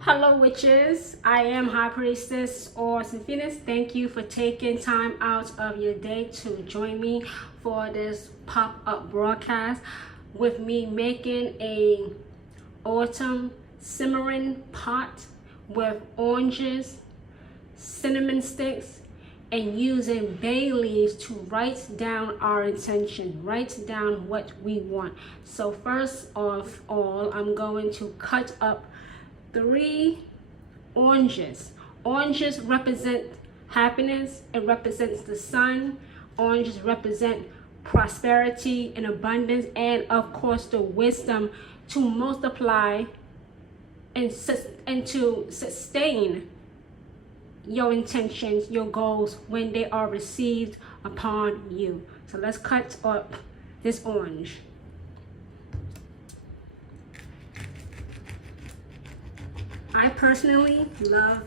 Hello witches, I am High Priestess Autumn Simmering. Thank you for taking time out of your day to join me for this pop-up broadcast with me making a autumn simmering pot with oranges, cinnamon sticks, and using bay leaves to write down our intention, write down what we want. So first of all, I'm going to cut up 3 oranges. Oranges represent happiness. It represents the sun. Oranges represent prosperity and abundance, and of course the wisdom to multiply and to sustain your intentions, your goals when they are received upon you. So let's cut up this orange. I personally love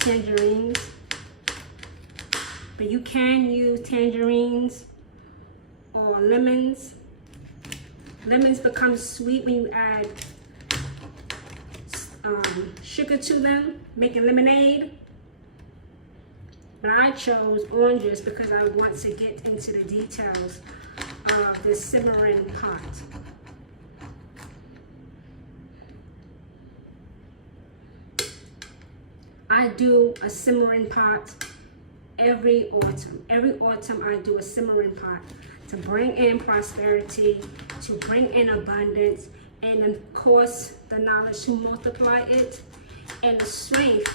tangerines, but you can use tangerines or lemons. Lemons become sweet when you add sugar to them, making lemonade. But I chose oranges because I want to get into the details of this simmering pot. I do a simmering pot every autumn. Every autumn I do a simmering pot to bring in prosperity, to bring in abundance, and of course the knowledge to multiply it and the strength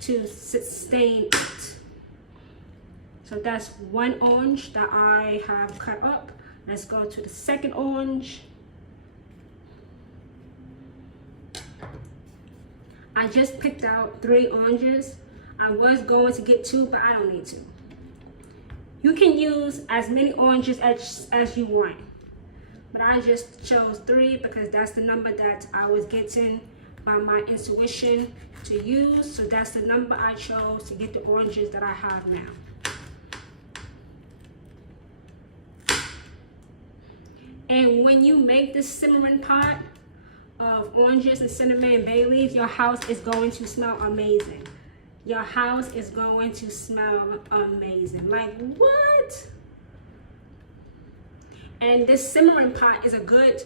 to sustain it. So that's one orange that I have cut up. Let's go to the second orange. I just picked out 3 oranges. I was going to get 2, but I don't need to. You can use as many oranges as you want, but I just chose 3 because that's the number that I was getting by my intuition to use. So that's the number I chose to get the oranges that I have now. And when you make this simmering pot of oranges and cinnamon and bay leaves, your house is going to smell amazing. Your house is going to smell amazing. Like, what? And this simmering pot is a good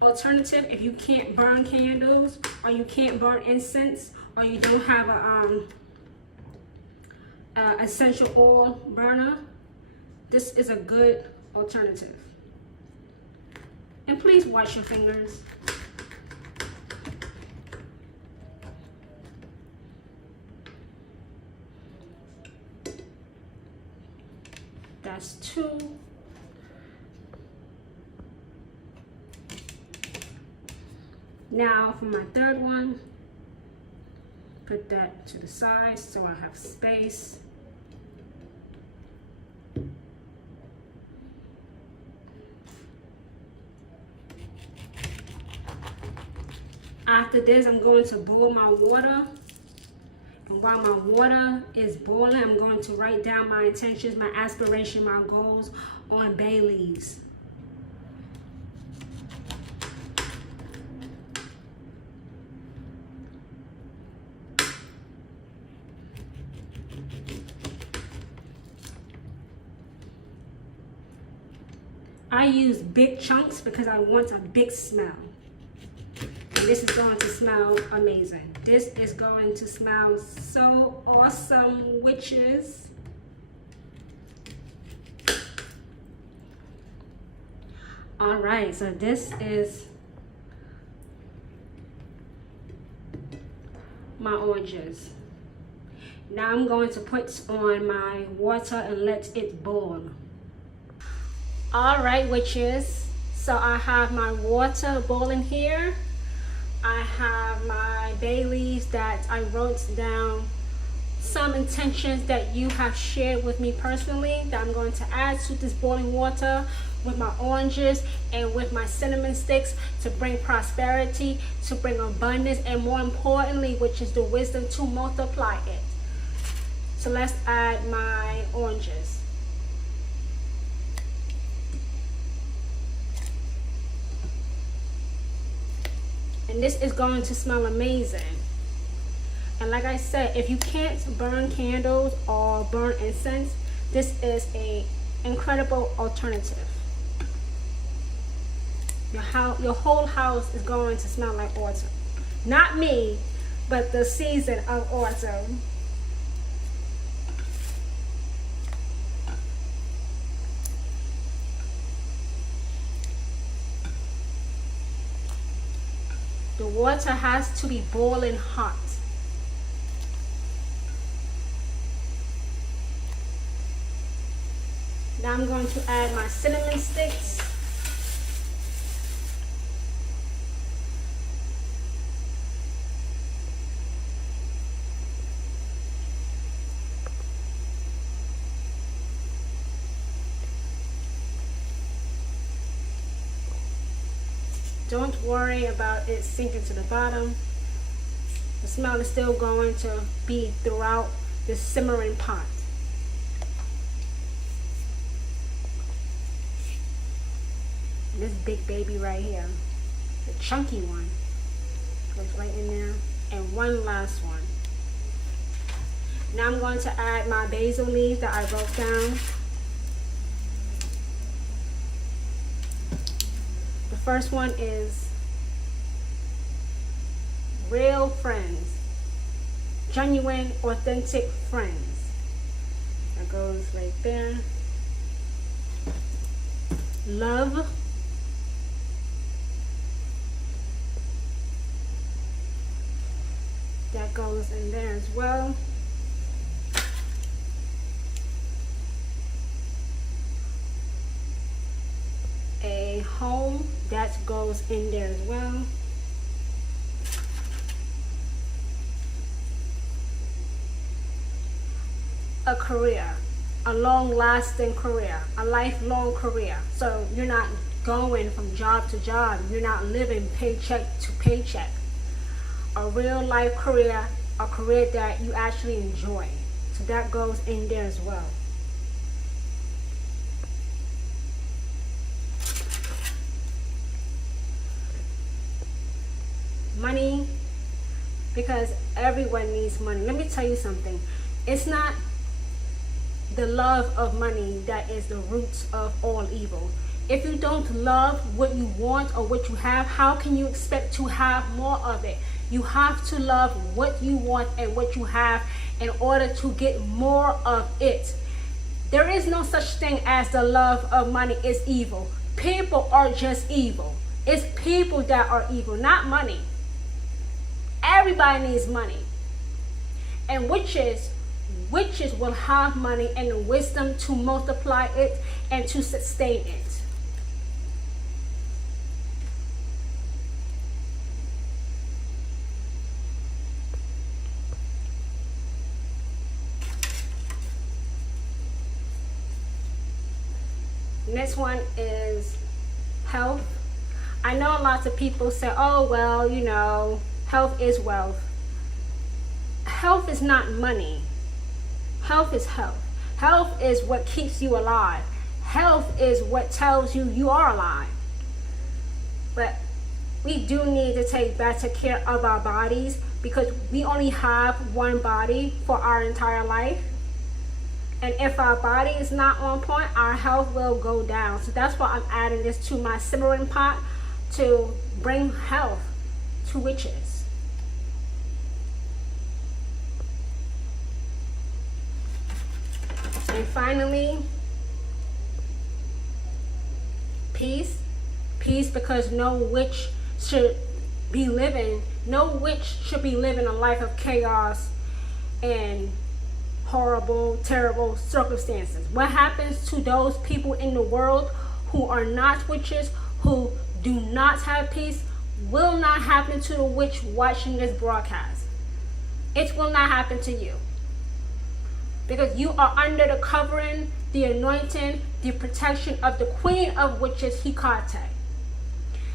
alternative if you can't burn candles, or you can't burn incense, or you don't have a essential oil burner. This is a good alternative. And please wash your fingers. That's 2. Now for my third one, put that to the side so I have space. After this, I'm going to boil my water. And while my water is boiling, I'm going to write down my intentions, my aspiration, my goals on bay leaves. I use big chunks because I want a big smell. And this is going to smell amazing. This is going to smell so awesome, witches. All right, so this is my oranges. Now I'm going to put on my water and let it boil. All right, witches, so I have my water boiling here. I have my bay leaves that I wrote down some intentions that you have shared with me personally that I'm going to add to this boiling water with my oranges and with my cinnamon sticks to bring prosperity, to bring abundance, and more importantly, which is the wisdom to multiply it. So let's add my oranges. And this is going to smell amazing. And like I said, if you can't burn candles or burn incense, this is a incredible alternative. Your whole house is going to smell like autumn. Not me, but the season of autumn. The water has to be boiling hot. Now I'm going to add my cinnamon sticks. Don't worry about it sinking to the bottom. The smell is still going to be throughout this simmering pot. And this big baby right here, the chunky one, goes right in there. And one last one. Now I'm going to add my basil leaves that I broke down. The first one is real friends, genuine, authentic friends. That goes right there. Love. That goes in there as well. A home, that goes in there as well. A career, a long-lasting career, a lifelong career. So you're not going from job to job. You're not living paycheck to paycheck. A real life career, a career that you actually enjoy. So that goes in there as well. Money, because everyone needs money. Let me tell you something. It's not the love of money that is the roots of all evil. If you don't love what you want or what you have, how can you expect to have more of it? You have to love what you want and what you have in order to get more of it. There is no such thing as the love of money is evil. People are just evil. It's people that are evil, not money. Everybody needs money. And witches will have money and the wisdom to multiply it and to sustain it. Next one is health. I know a lot of people say, oh, well, you know, health is wealth. Health is not money. Health is health. Health is what keeps you alive. Health is what tells you you are alive. But we do need to take better care of our bodies because we only have one body for our entire life. And if our body is not on point, our health will go down. So that's why I'm adding this to my simmering pot to bring health to witches. And finally, peace. Peace, because no witch should be living a life of chaos and horrible, terrible circumstances. What happens to those people in the world who are not witches, who do not have peace, will not happen to the witch watching this broadcast. It will not happen to you. Because you are under the covering, the anointing, the protection of the Queen of Witches, Hecate.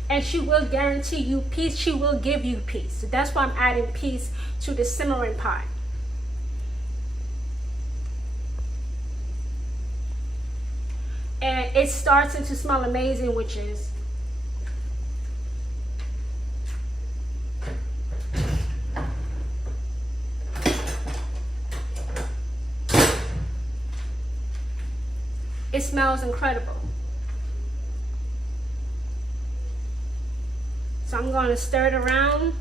And she will guarantee you peace. She will give you peace. So that's why I'm adding peace to the simmering pot. And it's starting to smell amazing, witches. It smells incredible. So I'm going to stir it around.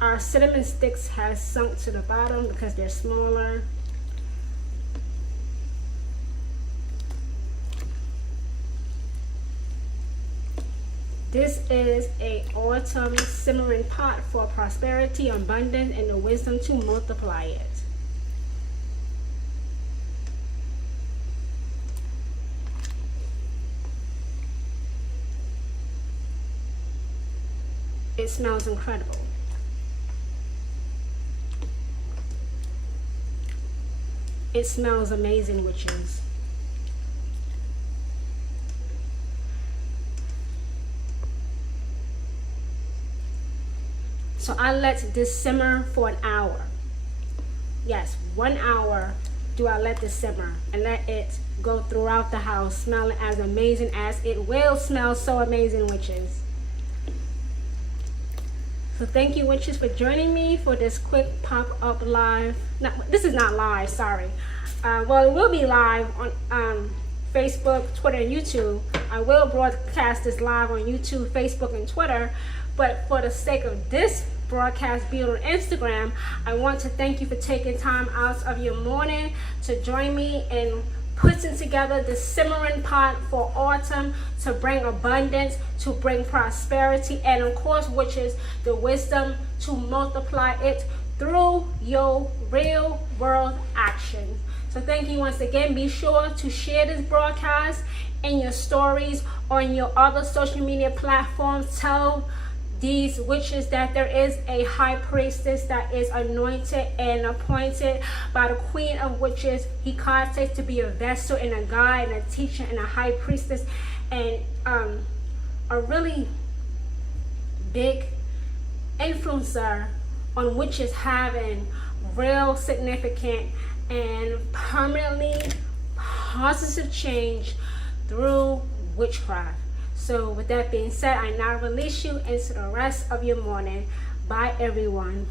Our cinnamon sticks has sunk to the bottom because they're smaller. This is a Autumn Simmering Pot for prosperity, abundance, and the wisdom to multiply it. It smells incredible. It smells amazing, witches. So I let this simmer for an hour. Yes, 1 hour do I let this simmer and let it go throughout the house, smelling as amazing as it will smell. So amazing, witches. So thank you, witches, for joining me for this quick pop-up live. No, this is not live, sorry. Well, it will be live on Facebook, Twitter, and YouTube. I will broadcast this live on YouTube, Facebook, and Twitter. But for the sake of this broadcast being on Instagram, I want to thank you for taking time out of your morning to join me in putting together the simmering pot for autumn to bring abundance, to bring prosperity, and of course, which is the wisdom to multiply it through your real world action. So thank you once again. Be sure to share this broadcast in your stories on your other social media platforms. Tell these witches that there is a high priestess that is anointed and appointed by the Queen of Witches, Hecate, to be a vessel and a guide and a teacher and a high priestess and a really big influencer on witches having real significant and permanently positive change through witchcraft. So with that being said, I now release you into the rest of your morning. Bye, everyone.